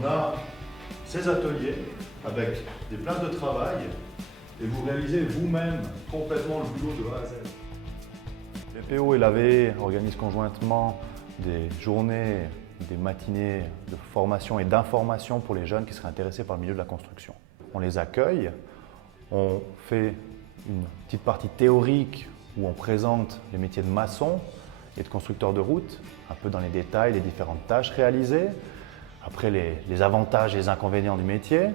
On a ces ateliers avec des places de travail et vous réalisez vous-même complètement le boulot de A à Z. Les PO et l'AVE organisent conjointement des journées, des matinées de formation et d'information pour les jeunes qui seraient intéressés par le milieu de la construction. On les accueille, on fait une petite partie théorique où on présente les métiers de maçon et de constructeur de route, un peu dans les détails, les différentes tâches réalisées, après les avantages et les inconvénients du métier.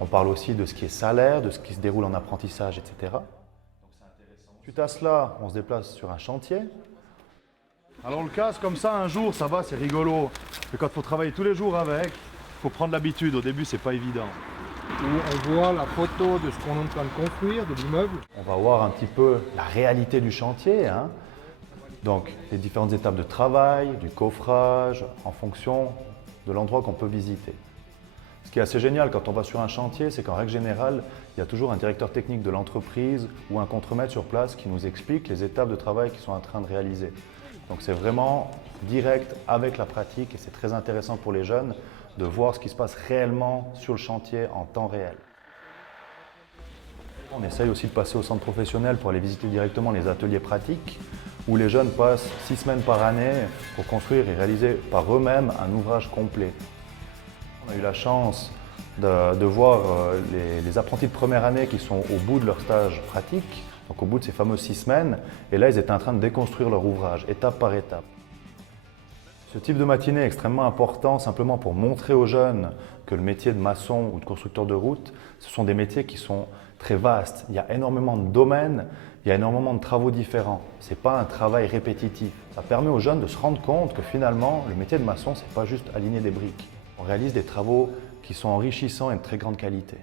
On parle aussi de ce qui est salaire, de ce qui se déroule en apprentissage, etc. Suite à cela, on se déplace sur un chantier. Alors on le casse comme ça un jour, ça va, c'est rigolo. Mais quand il faut travailler tous les jours avec, il faut prendre l'habitude. Au début, c'est pas évident. Où on voit la photo de ce qu'on est en train de construire, de l'immeuble. On va voir un petit peu la réalité du chantier, hein. Donc les différentes étapes de travail, du coffrage, en fonction de l'endroit qu'on peut visiter. Ce qui est assez génial quand on va sur un chantier, c'est qu'en règle générale, il y a toujours un directeur technique de l'entreprise ou un contremaître sur place qui nous explique les étapes de travail qu'ils sont en train de réaliser. Donc c'est vraiment direct avec la pratique et c'est très intéressant pour les jeunes de voir ce qui se passe réellement sur le chantier en temps réel. On essaye aussi de passer au centre professionnel pour aller visiter directement les ateliers pratiques où les jeunes passent 6 semaines par année pour construire et réaliser par eux-mêmes un ouvrage complet. On a eu la chance de voir les apprentis de première année qui sont au bout de leur stage pratique, donc au bout de ces fameuses 6 semaines, et là ils étaient en train de déconstruire leur ouvrage, étape par étape. Ce type de matinée est extrêmement important simplement pour montrer aux jeunes que le métier de maçon ou de constructeur de route, ce sont des métiers qui sont très vastes. Il y a énormément de domaines, il y a énormément de travaux différents. Ce n'est pas un travail répétitif. Ça permet aux jeunes de se rendre compte que finalement, le métier de maçon, ce n'est pas juste aligner des briques. On réalise des travaux qui sont enrichissants et de très grande qualité.